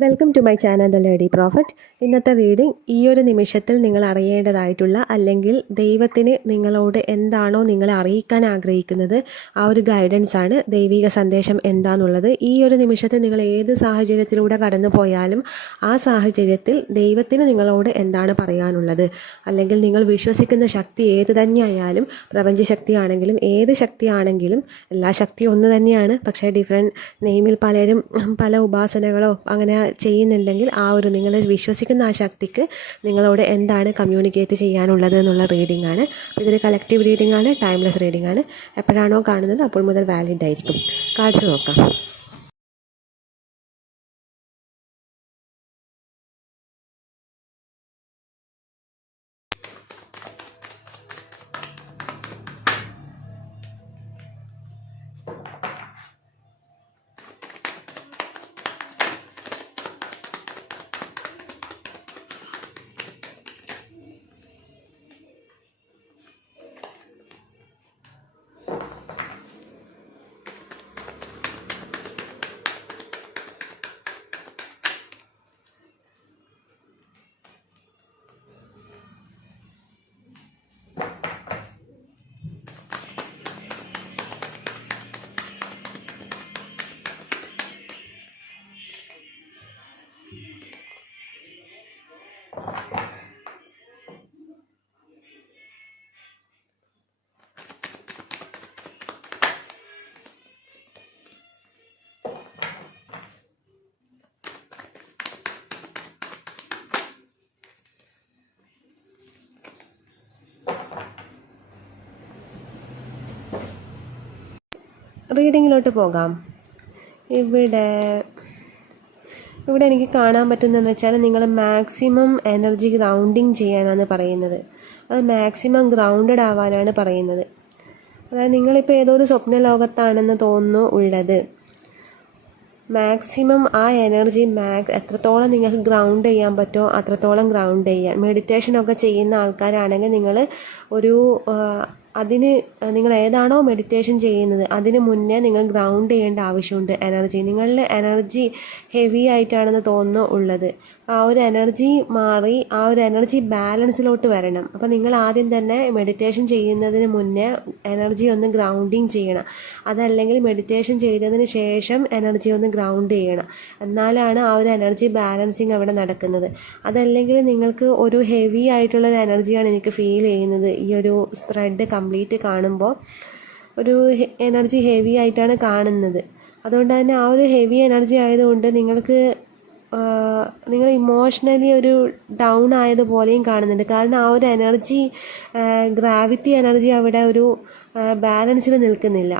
Welcome to my channel the lady prophet. ഇന്നത്തെ reading ഈ ഒരു നിമിഷത്തിൽ നിങ്ങൾ അറിയേണ്ടതായിട്ടുള്ള അല്ലെങ്കിൽ ദൈവത്തിന് നിങ്ങളോട് എന്താണോ നിങ്ങളെ അറിയിക്കാൻ ആഗ്രഹിക്കുന്നത് ആ ഒരു ഗൈഡൻസ് ആണ്. ദൈവിക സന്ദേശം എന്താണെന്നുള്ളത് ഈ ഒരു നിമിഷത്തിൽ നിങ്ങൾ ഏത് സാഹചര്യത്തിലൂടെ കടന്നു പോയാലും ആ സാഹചര്യത്തിൽ ദൈവത്തിന് നിങ്ങളോട് എന്താണ് പറയാനുള്ളത്, അല്ലെങ്കിൽ നിങ്ങൾ വിശ്വസിക്കുന്ന ശക്തി ഏത് തന്നെയായാലും, പ്രപഞ്ചശക്തിയാണെങ്കിലും ഏത് ശക്തിയാണെങ്കിലും എല്ലാ ശക്തിയും ഒന്ന് തന്നെയാണ്. പക്ഷേ ഡിഫറെൻറ്റ് നെയിമിൽ പലരും പല ഉപാസനകളോ അങ്ങനെ ചെയ്യുന്നുണ്ടെങ്കിൽ ആ ഒരു നിങ്ങൾ വിശ്വസിക്കുന്ന ആ ശക്തിക്ക് നിങ്ങളോട് എന്താണ് കമ്മ്യൂണിക്കേറ്റ് ചെയ്യാനുള്ളത് എന്നുള്ള റീഡിംഗ് ആണ്. ഇതൊരു കളക്റ്റീവ് റീഡിംഗ് ആണ്, ടൈംലെസ് റീഡിംഗ് ആണ്. എപ്പോഴാണോ കാണുന്നത് അപ്പോൾ മുതൽ വാലിഡ് ആയിരിക്കും. കാർഡ്സ് നോക്കാം. റീഡിങ്ങിലോട്ട് പോകാം. ഇവിടെ എനിക്ക് കാണാൻ പറ്റുന്നതെന്ന് വെച്ചാൽ നിങ്ങൾ മാക്സിമം എനർജി ഗ്രൗണ്ടിങ് ചെയ്യാനാണ് പറയുന്നത്. അത് മാക്സിമം ഗ്രൗണ്ടഡ് ആവാനാണ് പറയുന്നത്. അതായത് നിങ്ങളിപ്പോൾ ഏതോ ഒരു സ്വപ്ന ലോകത്താണെന്ന് തോന്നുന്നു ഉള്ളത്. മാക്സിമം ആ എനർജി എത്രത്തോളം നിങ്ങൾക്ക് ഗ്രൗണ്ട് ചെയ്യാൻ പറ്റുമോ അത്രത്തോളം ഗ്രൗണ്ട് ചെയ്യാൻ. മെഡിറ്റേഷനൊക്കെ ചെയ്യുന്ന ആൾക്കാരാണെങ്കിൽ നിങ്ങൾ ഒരു അതിന് നിങ്ങൾ ഏതാണോ മെഡിറ്റേഷൻ ചെയ്യുന്നത് അതിന് മുന്നേ നിങ്ങൾ ഗ്രൗണ്ട് ചെയ്യേണ്ട ആവശ്യമുണ്ട്. നിങ്ങളുടെ എനർജി ഹെവി ആയിട്ടാണെന്ന് തോന്നുന്നു ഉള്ളത്. ആ ഒരു എനർജി മാറി ആ ഒരു എനർജി ബാലൻസിലോട്ട് വരണം. അപ്പോൾ നിങ്ങൾ ആദ്യം തന്നെ മെഡിറ്റേഷൻ ചെയ്യുന്നതിന് മുന്നേ എനർജി ഒന്ന് ഗ്രൗണ്ടിങ് ചെയ്യണം. അതല്ലെങ്കിൽ മെഡിറ്റേഷൻ ചെയ്തതിന് ശേഷം എനർജി ഒന്ന് ഗ്രൗണ്ട് ചെയ്യണം. എന്നാലാണ് ആ ഒരു എനർജി ബാലൻസിങ് അവിടെ നടക്കുന്നത്. അതല്ലെങ്കിൽ നിങ്ങൾക്ക് ഒരു ഹെവി ആയിട്ടുള്ളൊരു എനർജിയാണ് എനിക്ക് ഫീൽ ചെയ്യുന്നത്. ഈ ഒരു സ്പ്രെഡ് കംപ്ലീറ്റ് കാണുമ്പോൾ ഒരു എനർജി ഹെവി ആയിട്ടാണ് കാണുന്നത്. അതുകൊണ്ട് തന്നെ ആ ഒരു ഹെവി എനർജി ആയതുകൊണ്ട് നിങ്ങൾ ഇമോഷണലി ഒരു ഡൗൺ ആയതുപോലെയും കാണുന്നുണ്ട്. കാരണം ആ ഒരു എനർജി ഗ്രാവിറ്റി എനർജി അവിടെ ഒരു ബാലൻസിൽ നിൽക്കുന്നില്ല.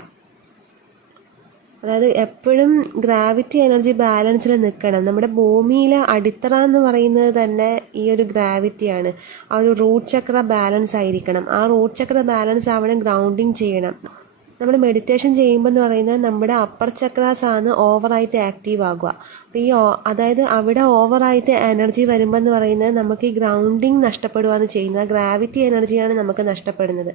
അതായത് എപ്പോഴും ഗ്രാവിറ്റി എനർജി ബാലൻസിൽ നിൽക്കണം. നമ്മുടെ ഭൂമിയിലെ അടിത്തറ എന്ന് പറയുന്നത് തന്നെ ഈ ഒരു ഗ്രാവിറ്റിയാണ്. ആ ഒരു റൂട്ട് ചക്ര ബാലൻസ് ആയിരിക്കണം. ആ റൂട്ട് ചക്ര ബാലൻസ് ആവണം, ഗ്രൗണ്ടിങ് ചെയ്യണം. നമ്മൾ മെഡിറ്റേഷൻ ചെയ്യുമ്പോൾ എന്ന് പറയുന്നത് നമ്മുടെ അപ്പർ ചക്രാസ് ആണ് ഓവറായിട്ട് ആക്റ്റീവ് ആകുക. അപ്പോൾ അതായത് അവിടെ ഓവറായിട്ട് എനർജി വരുമ്പോൾ എന്ന് പറയുന്നത് നമുക്ക് ഈ ഗ്രൗണ്ടിങ് നഷ്ടപ്പെടുകയാണ് ചെയ്യുന്നത്. ഗ്രാവിറ്റി എനർജിയാണ് നമുക്ക് നഷ്ടപ്പെടുന്നത്.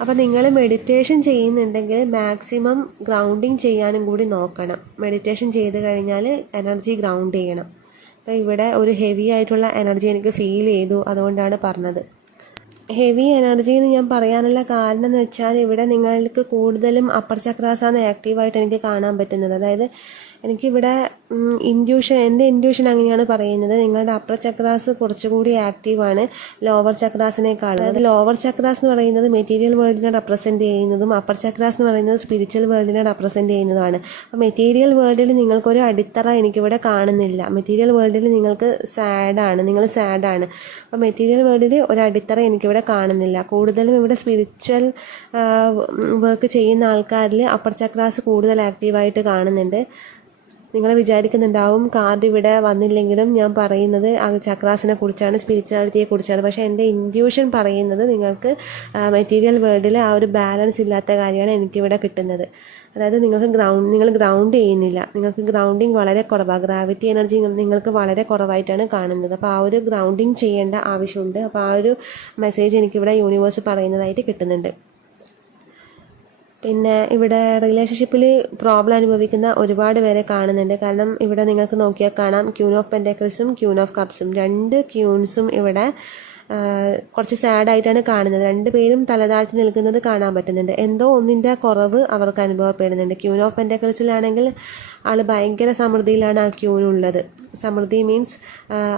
അപ്പോൾ നിങ്ങൾ മെഡിറ്റേഷൻ ചെയ്യുന്നുണ്ടെങ്കിൽ മാക്സിമം ഗ്രൗണ്ടിങ് ചെയ്യാനും കൂടി നോക്കണം. മെഡിറ്റേഷൻ ചെയ്ത് കഴിഞ്ഞാൽ എനർജി ഗ്രൗണ്ട് ചെയ്യണം. അപ്പോൾ ഇവിടെ ഒരു ഹെവി ആയിട്ടുള്ള എനർജി എനിക്ക് ഫീൽ ചെയ്തു, അതുകൊണ്ടാണ് പറഞ്ഞത്. ഹെവി എനർജി എന്ന് ഞാൻ പറയാനുള്ള കാരണം എന്ന് വെച്ചാൽ ഇവിടെ നിങ്ങൾക്ക് കൂടുതലും അപ്പർ ചക്രാസാണ് ആക്റ്റീവായിട്ട് എനിക്ക് കാണാൻ പറ്റുന്നത്. അതായത് എനിക്കിവിടെ എൻ്റെ ഇൻറ്റ്യൂഷൻ അങ്ങനെയാണ് പറയുന്നത്. നിങ്ങളുടെ അപ്പർ ചക്രാസ് കുറച്ചുകൂടി ആക്റ്റീവാണ് ലോവർ ചക്രാസിനേക്കാൾ. അതായത് ലോവർ ചക്രാസ് എന്ന് പറയുന്നത് മെറ്റീരിയൽ വേൾഡിനെ റെപ്രസെൻറ്റ് ചെയ്യുന്നതും അപ്പർ ചക്രാസ് എന്ന് പറയുന്നത് സ്പിരിച്വൽ വേൾഡിനെ റെപ്രസെൻറ്റ് ചെയ്യുന്നതുമാണ്. അപ്പോൾ മെറ്റീരിയൽ വേൾഡിൽ നിങ്ങൾക്കൊരു അടിത്തറ എനിക്കിവിടെ കാണുന്നില്ല. മെറ്റീരിയൽ വേൾഡിൽ നിങ്ങൾക്ക് നിങ്ങൾ സാഡാണ്. അപ്പോൾ മെറ്റീരിയൽ വേൾഡിൽ ഒരു അടിത്തറ എനിക്കിവിടെ കാണുന്നില്ല. കൂടുതലും ഇവിടെ സ്പിരിച്വൽ വർക്ക് ചെയ്യുന്ന ആൾക്കാരിൽ അപ്പർ ചക്രാസ് കൂടുതൽ ആക്റ്റീവായിട്ട് കാണുന്നുണ്ട്. നിങ്ങൾ വിചാരിക്കുന്നുണ്ടാവും കാർഡ് ഇവിടെ വന്നില്ലെങ്കിലും ഞാൻ പറയുന്നത് ആ ചക്രാസിനെ കുറിച്ചാണ്, സ്പിരിച്വാലിറ്റിയെ കുറിച്ചാണ്. പക്ഷേ എൻ്റെ ഇൻറ്റ്യൂഷൻ പറയുന്നത് നിങ്ങൾക്ക് മെറ്റീരിയൽ വേൾഡിൽ ആ ഒരു ബാലൻസ് ഇല്ലാത്ത കാര്യമാണ് എനിക്കിവിടെ കിട്ടുന്നത്. അതായത് നിങ്ങൾ ഗ്രൗണ്ട് ചെയ്യുന്നില്ല. നിങ്ങൾക്ക് ഗ്രൗണ്ടിങ് വളരെ കുറവാണ്. ഗ്രാവിറ്റി എനർജി നിങ്ങൾക്ക് വളരെ കുറവായിട്ടാണ് കാണുന്നത്. അപ്പോൾ ആ ഒരു ഗ്രൗണ്ടിങ് ചെയ്യേണ്ട ആവശ്യമുണ്ട്. അപ്പോൾ ആ ഒരു മെസ്സേജ് എനിക്കിവിടെ യൂണിവേഴ്സ് പറയുന്നതായിട്ട് കിട്ടുന്നുണ്ട്. പിന്നെ ഇവിടെ റിലേഷൻഷിപ്പിൽ പ്രോബ്ലം അനുഭവിക്കുന്ന ഒരുപാട് പേരെ കാണുന്നുണ്ട്. കാരണം ഇവിടെ നിങ്ങൾക്ക് നോക്കിയാൽ കാണാം ക്യൂൻ ഓഫ് പെൻറ്റക്കിൾസും ക്യൂൻ ഓഫ് കപ്സും, രണ്ട് ക്യൂൻസും ഇവിടെ കുറച്ച് സാഡായിട്ടാണ് കാണുന്നത്. രണ്ടുപേരും തലതാഴ്ത്തി നിൽക്കുന്നത് കാണാൻ പറ്റുന്നുണ്ട്. എന്തോ ഒന്നിൻ്റെ കുറവ് അവർക്ക് അനുഭവപ്പെടുന്നുണ്ട്. ക്യൂൻ ഓഫ് പെൻറ്റക്കിൾസിലാണെങ്കിൽ ആൾ ഭയങ്കര സമൃദ്ധിയിലാണ് ആ ക്യൂനുള്ളത്. സമൃദ്ധി മീൻസ്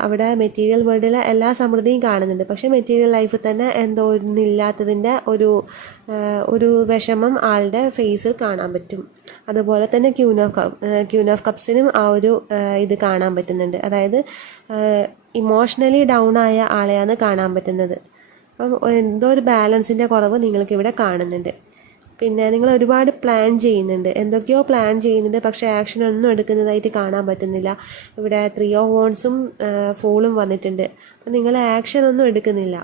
അവിടെ മെറ്റീരിയൽ വേൾഡിലെ എല്ലാ സമൃദ്ധിയും കാണുന്നുണ്ട്. പക്ഷേ മെറ്റീരിയൽ ലൈഫിൽ തന്നെ എന്തോ ഒന്നില്ലാത്തതിൻ്റെ ഒരു വിഷമം ആളുടെ ഫേസിൽ കാണാൻ പറ്റും. അതുപോലെ തന്നെ ക്യൂൻ ഓഫ് കപ്സിനും ആ ഒരു ഇത് കാണാൻ പറ്റുന്നുണ്ട്. അതായത് ഇമോഷണലി ഡൗൺ ആയ ആളെയാണ് കാണാൻ പറ്റുന്നത്. അപ്പം എന്തോ ഒരു ബാലൻസിൻ്റെ കുറവ് നിങ്ങൾക്കിവിടെ കാണുന്നുണ്ട്. പിന്നെ നിങ്ങൾ ഒരുപാട് പ്ലാൻ ചെയ്യുന്നുണ്ട്, എന്തൊക്കെയോ പ്ലാൻ ചെയ്യുന്നുണ്ട്, പക്ഷേ ആക്ഷൻ ഒന്നും എടുക്കുന്നതായിട്ട് കാണാൻ പറ്റുന്നില്ല. ഇവിടെ 3 ഓഫ് വോൺസും ഫോളും വന്നിട്ടുണ്ട്. അപ്പം നിങ്ങൾ ആക്ഷൻ ഒന്നും എടുക്കുന്നില്ല.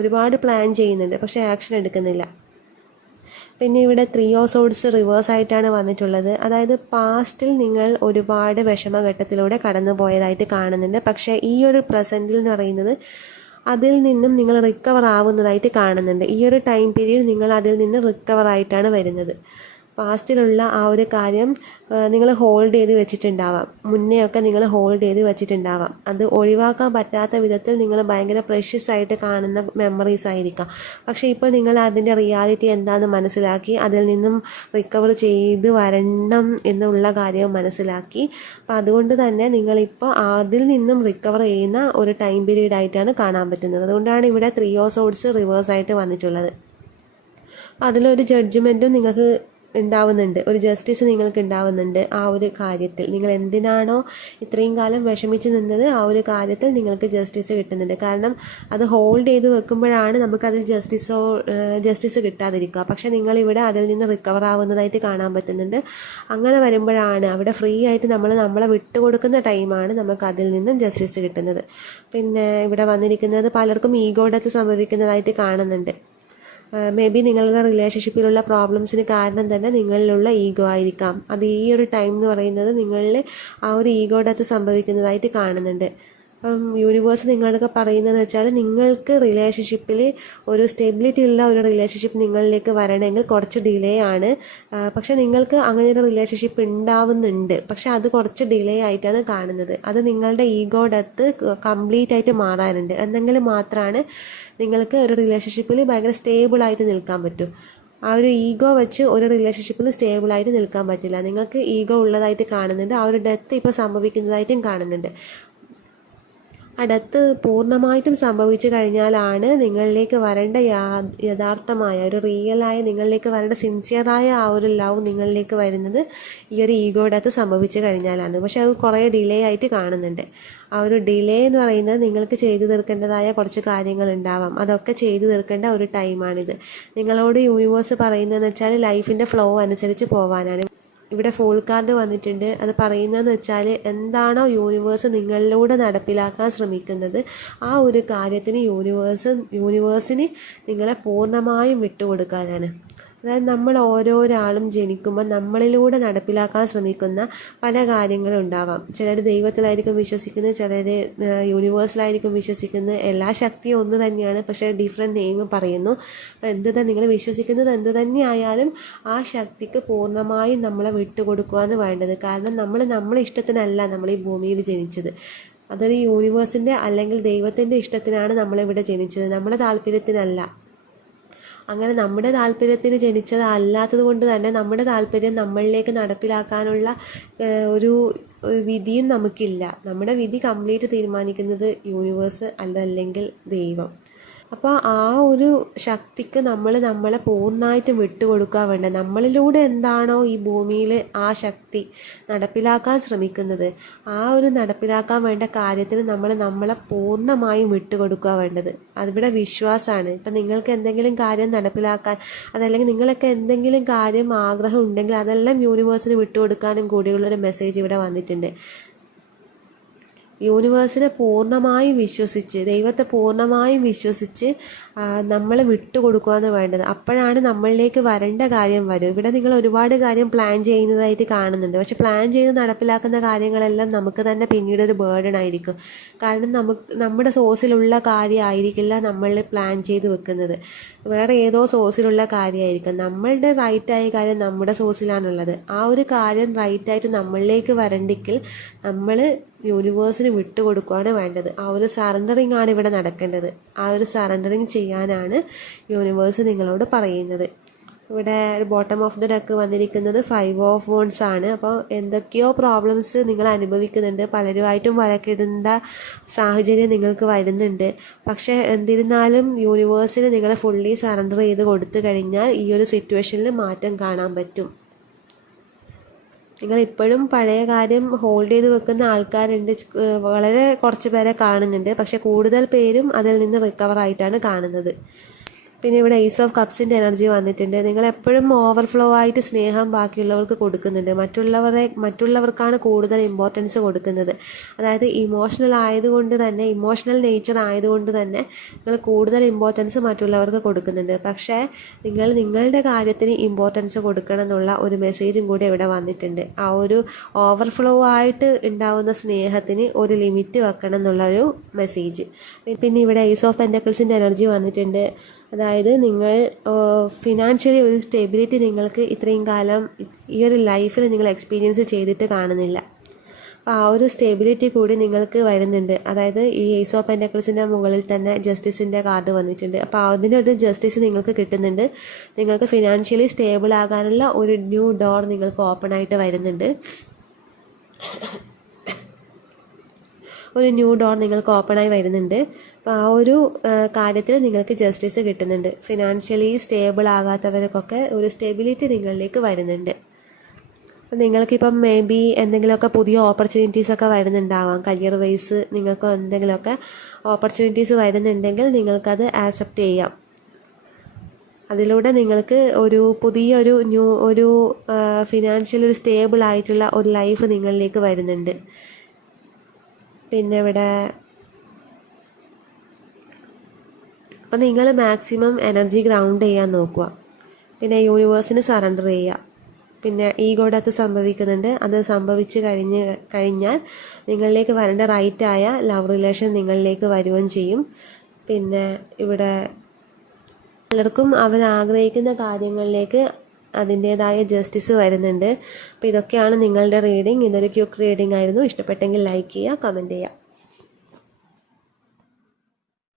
ഒരുപാട് പ്ലാൻ ചെയ്യുന്നുണ്ട്, പക്ഷേ ആക്ഷൻ എടുക്കുന്നില്ല. പിന്നെ ഇവിടെ 3 ഓഫ് സോഡ്സ് റിവേഴ്സ് ആയിട്ടാണ് വന്നിട്ടുള്ളത്. അതായത് പാസ്റ്റിൽ നിങ്ങൾ ഒരുപാട് വിഷമഘട്ടത്തിലൂടെ കടന്നു പോയതായിട്ട് കാണുന്നുണ്ട്. പക്ഷേ ഈ ഒരു പ്രസൻറ്റിൽ എന്ന് പറയുന്നത് അതിൽ നിന്നും നിങ്ങൾ റിക്കവർ ആവുന്നതായിട്ട് കാണുന്നുണ്ട്. ഈ ഒരു ടൈം പീരീഡ് നിങ്ങൾ അതിൽ നിന്ന് റിക്കവർ ആയിട്ടാണ് വരുന്നത്. പാസ്റ്റിലുള്ള ആ ഒരു കാര്യം നിങ്ങൾ ഹോൾഡ് ചെയ്ത് വെച്ചിട്ടുണ്ടാവാം. മുന്നെയൊക്കെ നിങ്ങൾ ഹോൾഡ് ചെയ്ത് വെച്ചിട്ടുണ്ടാവാം. അത് ഒഴിവാക്കാൻ പറ്റാത്ത വിധത്തിൽ നിങ്ങൾ ഭയങ്കര പ്രഷ്യസ് ആയിട്ട് കാണുന്ന മെമ്മറീസ് ആയിരിക്കാം. പക്ഷേ ഇപ്പോൾ നിങ്ങൾ അതിൻ്റെ റിയാലിറ്റി എന്താണെന്ന് മനസ്സിലാക്കി അതിൽ നിന്നും റിക്കവർ ചെയ്ത് വരണം എന്നുള്ള കാര്യം മനസ്സിലാക്കി. അപ്പോൾ അതുകൊണ്ട് തന്നെ നിങ്ങളിപ്പോൾ അതിൽ നിന്നും റിക്കവർ ചെയ്യുന്ന ഒരു ടൈം പീരീഡ് ആയിട്ടാണ് കാണാൻ പറ്റുന്നത്. അതുകൊണ്ടാണ് ഇവിടെ 3 ഓഫ് സോഡ്സ് റിവേഴ്സ് ആയിട്ട് വന്നിട്ടുള്ളത്. അപ്പോൾ അതിലൊരു ജഡ്ജ്മെൻറ്റും നിങ്ങൾക്ക് ഉണ്ടാവുന്നുണ്ട്, ഒരു ജസ്റ്റിസ് നിങ്ങൾക്ക് ഉണ്ടാവുന്നുണ്ട്. ആ ഒരു കാര്യത്തിൽ നിങ്ങൾ എന്തിനാണോ ഇത്രയും കാലം വിഷമിച്ച് നിന്നത് ആ ഒരു കാര്യത്തിൽ നിങ്ങൾക്ക് ജസ്റ്റിസ് കിട്ടുന്നുണ്ട്. കാരണം അത് ഹോൾഡ് ചെയ്ത് വെക്കുമ്പോഴാണ് നമുക്കതിൽ ജസ്റ്റിസ് കിട്ടാതിരിക്കുക. പക്ഷേ നിങ്ങളിവിടെ അതിൽ നിന്ന് റിക്കവർ ആവുന്നതായിട്ട് കാണാൻ പറ്റുന്നുണ്ട്. അങ്ങനെ വരുമ്പോഴാണ് അവിടെ ഫ്രീ ആയിട്ട് നമ്മളെ വിട്ടുകൊടുക്കുന്ന ടൈമാണ് നമുക്ക് അതിൽ നിന്നും ജസ്റ്റിസ് കിട്ടുന്നത്. പിന്നെ ഇവിടെ വന്നിരിക്കുന്നത് പലർക്കും ഈഗോ ഡെത്ത് സംഭവിക്കുന്നതായിട്ട് കാണുന്നുണ്ട്. മേ ബി നിങ്ങളുടെ റിലേഷൻഷിപ്പിലുള്ള പ്രോബ്ലംസിന് കാരണം തന്നെ നിങ്ങളിലുള്ള ഈഗോ ആയിരിക്കാം. അത് ഈ ഒരു ടൈം എന്ന് പറയുന്നത് നിങ്ങളിൽ ആ ഒരു ഈഗോ ഡെത്ത് സംഭവിക്കുന്നതായിട്ട് കാണുന്നുണ്ട്. അപ്പം യൂണിവേഴ്സ് നിങ്ങളൊക്കെ പറയുന്നതെന്ന് വെച്ചാൽ നിങ്ങൾക്ക് റിലേഷൻഷിപ്പിൽ ഒരു സ്റ്റെബിലിറ്റി ഉള്ള ഒരു റിലേഷൻഷിപ്പ് നിങ്ങളിലേക്ക് വരണമെങ്കിൽ കുറച്ച് ഡിലേ ആണ്. പക്ഷെ നിങ്ങൾക്ക് അങ്ങനെ ഒരു റിലേഷൻഷിപ്പ് ഉണ്ടാവുന്നുണ്ട്, പക്ഷെ അത് കുറച്ച് ഡിലേ ആയിട്ടാണ് കാണുന്നത്. അത് നിങ്ങളുടെ ഈഗോ ഡെത്ത് കംപ്ലീറ്റ് ആയിട്ട് മാറാനുണ്ട്. എന്നെങ്കിൽ മാത്രമാണ് നിങ്ങൾക്ക് ഒരു റിലേഷൻഷിപ്പിൽ ഭയങ്കര സ്റ്റേബിളായിട്ട് നിൽക്കാൻ പറ്റും. ആ ഒരു ഈഗോ വെച്ച് ഒരു റിലേഷൻഷിപ്പിൽ സ്റ്റേബിളായിട്ട് നിൽക്കാൻ പറ്റില്ല. നിങ്ങൾക്ക് ഈഗോ ഉള്ളതായിട്ട് കാണുന്നുണ്ട്. ആ ഒരു ഡെത്ത് ഇപ്പോൾ സംഭവിക്കുന്നതായിട്ടും കാണുന്നുണ്ട്. ആ ഡെത്ത് പൂർണ്ണമായിട്ടും സംഭവിച്ചു കഴിഞ്ഞാലാണ് നിങ്ങളിലേക്ക് വരേണ്ട യഥാർത്ഥമായ ഒരു റിയലായ നിങ്ങളിലേക്ക് വരേണ്ട സിൻസിയറായ ആ ഒരു ലവ് നിങ്ങളിലേക്ക് വരുന്നത് ഈ ഒരു ഈഗോ ഡെത്ത് സംഭവിച്ചു കഴിഞ്ഞാലാണ്. പക്ഷെ അത് കുറേ ഡിലേ ആയിട്ട് കാണുന്നുണ്ട്. ആ ഒരു ഡിലേ എന്ന് പറയുന്നത് നിങ്ങൾക്ക് ചെയ്തു തീർക്കേണ്ടതായ കുറച്ച് കാര്യങ്ങൾ ഉണ്ടാവാം. അതൊക്കെ ചെയ്തു തീർക്കേണ്ട ഒരു ടൈമാണിത്. നിങ്ങളോട് യൂണിവേഴ്സ് പറയുന്നതെന്ന് വെച്ചാൽ ലൈഫിൻ്റെ ഫ്ലോ അനുസരിച്ച് പോകാനാണ്. ഇവിടെ ഫുൾ കാർഡ് വന്നിട്ടുണ്ട്. അത് പറയുന്നതെന്ന് വെച്ചാൽ എന്താണോ യൂണിവേഴ്സ് നിങ്ങളിലൂടെ നടപ്പിലാക്കാൻ ശ്രമിക്കുന്നത് ആ ഒരു കാര്യത്തിന് യൂണിവേഴ്സിന് നിങ്ങളെ പൂർണ്ണമായും വിട്ടുകൊടുക്കാനാണ്. അതായത് നമ്മൾ ഓരോരാളും ജനിക്കുമ്പോൾ നമ്മളിലൂടെ നടപ്പിലാക്കാൻ ശ്രമിക്കുന്ന പല കാര്യങ്ങളും ഉണ്ടാവാം. ചിലർ ദൈവത്തിലായിരിക്കും വിശ്വസിക്കുന്നത്, ചിലർ യൂണിവേഴ്സിലായിരിക്കും വിശ്വസിക്കുന്നത്. എല്ലാ ശക്തിയും ഒന്ന് തന്നെയാണ്, പക്ഷേ ഡിഫറെൻറ്റ് നെയിം പറയുന്നു. നിങ്ങൾ വിശ്വസിക്കുന്നത് എന്ത് തന്നെ ആയാലും ആ ശക്തിക്ക് പൂർണ്ണമായും നമ്മളെ വിട്ടുകൊടുക്കുകയാണ് വേണ്ടത്. കാരണം നമ്മളെ ഇഷ്ടത്തിനല്ല നമ്മൾ ഈ ഭൂമിയിൽ ജനിച്ചത്. അതൊരു യൂണിവേഴ്സിൻ്റെ അല്ലെങ്കിൽ ദൈവത്തിൻ്റെ ഇഷ്ടത്തിനാണ് നമ്മളിവിടെ ജനിച്ചത്, നമ്മുടെ താല്പര്യത്തിനല്ല. അങ്ങനെ നമ്മുടെ താല്പര്യത്തിന് ജനിച്ചതല്ലാത്തത് കൊണ്ട് തന്നെ നമ്മുടെ താല്പര്യം നമ്മളിലേക്ക് നടപ്പിലാക്കാനുള്ള ഒരു വിധിയും നമുക്കില്ല. നമ്മുടെ വിധി കംപ്ലീറ്റ് തീരുമാനിക്കുന്നത് യൂണിവേഴ്സ് അല്ലെങ്കിൽ ദൈവം. അപ്പോൾ ആ ഒരു ശക്തിക്ക് നമ്മളെ പൂർണ്ണമായിട്ടും വിട്ടുകൊടുക്കുക വേണ്ട. നമ്മളിലൂടെ എന്താണോ ഈ ഭൂമിയിൽ ആ ശക്തി നടപ്പിലാക്കാൻ ശ്രമിക്കുന്നത് ആ ഒരു നടപ്പിലാക്കാൻ വേണ്ട കാര്യത്തിന് നമ്മളെ പൂർണ്ണമായും വിട്ടുകൊടുക്കുക വേണ്ടത്. അതിവിടെ വിശ്വാസമാണ്. ഇപ്പം നിങ്ങൾക്ക് എന്തെങ്കിലും കാര്യം നടപ്പിലാക്കാൻ അതല്ലെങ്കിൽ നിങ്ങളൊക്കെ എന്തെങ്കിലും കാര്യം ആഗ്രഹം ഉണ്ടെങ്കിൽ അതെല്ലാം യൂണിവേഴ്സിന് വിട്ടുകൊടുക്കാനും കൂടിയുള്ളൊരു മെസ്സേജ് ഇവിടെ വന്നിട്ടുണ്ട്. യൂണിവേഴ്സിനെ പൂർണ്ണമായും വിശ്വസിച്ച്, ദൈവത്തെ പൂർണ്ണമായും വിശ്വസിച്ച് നമ്മൾ വിട്ടുകൊടുക്കുകയാണ് വേണ്ടത്. അപ്പോഴാണ് നമ്മളിലേക്ക് വരേണ്ട കാര്യം വരും. ഇവിടെ നിങ്ങൾ ഒരുപാട് കാര്യം പ്ലാൻ ചെയ്യുന്നതായിട്ട് കാണുന്നുണ്ട്. പക്ഷെ പ്ലാൻ ചെയ്ത് നടപ്പിലാക്കുന്ന കാര്യങ്ങളെല്ലാം നമുക്ക് തന്നെ പിന്നീട് ഒരു ബേർഡൻ ആയിരിക്കും. കാരണം നമ്മുടെ സോഴ്സിലുള്ള കാര്യമായിരിക്കില്ല നമ്മൾ പ്ലാൻ ചെയ്ത് വെക്കുന്നത്, വേറെ ഏതോ സോഴ്സിലുള്ള കാര്യമായിരിക്കും. നമ്മളുടെ റൈറ്റായ കാര്യം നമ്മുടെ സോഴ്സിലാണുള്ളത്. ആ ഒരു കാര്യം റൈറ്റായിട്ട് നമ്മളിലേക്ക് വരണ്ടെങ്കിൽ നമ്മൾ യൂണിവേഴ്സിന് വിട്ടുകൊടുക്കുകയാണ് വേണ്ടത്. ആ ഒരു സറണ്ടറിങ് ആണ് ഇവിടെ നടക്കേണ്ടത്. ആ ഒരു സറണ്ടറിങ് ചെയ്യാനാണ് യൂണിവേഴ്സ് നിങ്ങളോട് പറയുന്നത്. ഇവിടെ ബോട്ടം ഓഫ് ദി ഡെക്ക് വന്നിരിക്കുന്നത് 5 ഓഫ് വോൺസ് ആണ്. അപ്പോൾ എന്തൊക്കെയോ പ്രോബ്ലംസ് നിങ്ങൾ അനുഭവിക്കുന്നുണ്ട്, പലരുമായിട്ടും വഴക്കിടേണ്ട സാഹചര്യം നിങ്ങൾക്ക് വരുന്നുണ്ട്. പക്ഷേ എന്നിരുന്നാലും യൂണിവേഴ്സിന് നിങ്ങൾ ഫുള്ളി സറണ്ടർ ചെയ്ത് കൊടുത്തു കഴിഞ്ഞാൽ ഈ ഒരു സിറ്റുവേഷനിൽ മാറ്റം കാണാൻ പറ്റും. നിങ്ങൾ ഇപ്പോഴും പഴയ കാര്യം ഹോൾഡ് ചെയ്ത് വെക്കുന്ന ആൾക്കാരുണ്ട്, വളരെ കുറച്ച് പേരെ കാണുന്നുണ്ട്. പക്ഷെ കൂടുതൽ പേരും അതിൽ നിന്ന് റിക്കവർ ആയിട്ടാണ് കാണുന്നത്. പിന്നെ ഇവിടെ ഈസ് ഓഫ് കപ്സിൻ്റെ എനർജി വന്നിട്ടുണ്ട്. നിങ്ങൾ എപ്പോഴും ഓവർഫ്ലോ ആയിട്ട് സ്നേഹം ബാക്കിയുള്ളവർക്ക് കൊടുക്കുന്നുണ്ട്. മറ്റുള്ളവർക്കാണ് കൂടുതൽ ഇമ്പോർട്ടൻസ് കൊടുക്കുന്നത്. അതായത് ഇമോഷണൽ നേച്ചർ ആയതുകൊണ്ട് തന്നെ നിങ്ങൾ കൂടുതൽ ഇമ്പോർട്ടൻസ് മറ്റുള്ളവർക്ക് കൊടുക്കുന്നുണ്ട്. പക്ഷേ നിങ്ങൾ നിങ്ങളുടെ കാര്യത്തിന് ഇമ്പോർട്ടൻസ് കൊടുക്കണം എന്നുള്ള ഒരു മെസ്സേജും കൂടി ഇവിടെ വന്നിട്ടുണ്ട്. ആ ഒരു ഓവർഫ്ലോ ആയിട്ട് ഉണ്ടാവുന്ന സ്നേഹത്തിന് ഒരു ലിമിറ്റ് വെക്കണം എന്നുള്ളൊരു മെസ്സേജ്. പിന്നെ ഇവിടെ ഈസ് ഓഫ് പെൻറ്റക്കിൾസിൻ്റെ എനർജി വന്നിട്ടുണ്ട്. അതായത് നിങ്ങൾ ഫിനാൻഷ്യലി ഒരു സ്റ്റെബിലിറ്റി നിങ്ങൾക്ക് ഇത്രയും കാലം ഈ ഒരു ലൈഫിൽ നിങ്ങൾ എക്സ്പീരിയൻസ് ചെയ്തിട്ട് കാണുന്നില്ല. അപ്പോൾ ആ ഒരു സ്റ്റെബിലിറ്റി കൂടി നിങ്ങൾക്ക് വരുന്നുണ്ട്. അതായത് ഈ ഏസ് ഓഫ് പെൻറ്റക്കിൾസിൻ്റെ മുകളിൽ തന്നെ ജസ്റ്റിസിൻ്റെ കാർഡ് വന്നിട്ടുണ്ട്. അപ്പോൾ അതിനൊരു ജസ്റ്റിസ് നിങ്ങൾക്ക് കിട്ടുന്നുണ്ട്. നിങ്ങൾക്ക് ഫിനാൻഷ്യലി സ്റ്റേബിൾ ആകാനുള്ള ഒരു ന്യൂ ഡോർ നിങ്ങൾക്ക് ഓപ്പൺ ആയിട്ട് വരുന്നുണ്ട്. ഒരു ന്യൂ ഡോർ നിങ്ങൾക്ക് ഓപ്പണായി വരുന്നുണ്ട്. അപ്പോൾ ആ ഒരു കാര്യത്തിൽ നിങ്ങൾക്ക് ജസ്റ്റിസ് കിട്ടുന്നുണ്ട്. ഫിനാൻഷ്യലി സ്റ്റേബിൾ ആകാത്തവർക്കൊക്കെ ഒരു സ്റ്റെബിലിറ്റി നിങ്ങളിലേക്ക് വരുന്നുണ്ട്. അപ്പം നിങ്ങൾക്കിപ്പം മേ ബി എന്തെങ്കിലുമൊക്കെ പുതിയ ഓപ്പർച്യൂണിറ്റീസൊക്കെ വരുന്നുണ്ടാവാം. കരിയർ വൈസ് നിങ്ങൾക്ക് എന്തെങ്കിലുമൊക്കെ ഓപ്പർച്യൂണിറ്റീസ് വരുന്നുണ്ടെങ്കിൽ നിങ്ങൾക്കത് ആക്സെപ്റ്റ് ചെയ്യാം. അതിലൂടെ നിങ്ങൾക്ക് ഒരു പുതിയൊരു ഒരു ഫിനാൻഷ്യലി ഒരു സ്റ്റേബിൾ ആയിട്ടുള്ള ഒരു ലൈഫ് നിങ്ങളിലേക്ക് വരുന്നുണ്ട്. പിന്നെ ഇവിടെ അപ്പോൾ നിങ്ങൾ മാക്സിമം എനർജി ഗ്രൗണ്ട് ചെയ്യാൻ നോക്കുക. പിന്നെ യൂണിവേഴ്സിന് സറണ്ടർ ചെയ്യുക. പിന്നെ ഈഗോ ഡെത്ത് സംഭവിക്കുന്നുണ്ട്. അത് സംഭവിച്ച് കഴിഞ്ഞാൽ നിങ്ങളിലേക്ക് വരേണ്ട റൈറ്റായ ലവ് റിലേഷൻ നിങ്ങളിലേക്ക് വരുകയും ചെയ്യും. പിന്നെ ഇവിടെ പലർക്കും അവർ ആഗ്രഹിക്കുന്ന കാര്യങ്ങളിലേക്ക് അതിൻ്റേതായ ജസ്റ്റിസ് വരുന്നുണ്ട്. അപ്പോൾ ഇതൊക്കെയാണ് നിങ്ങളുടെ റീഡിംഗ്. ഇതൊരു ക്വിക്ക് റീഡിംഗ് ആയിരുന്നു. ഇഷ്ടപ്പെട്ടെങ്കിൽ ലൈക്ക് ചെയ്യുക, കമൻറ്റ് ചെയ്യുക.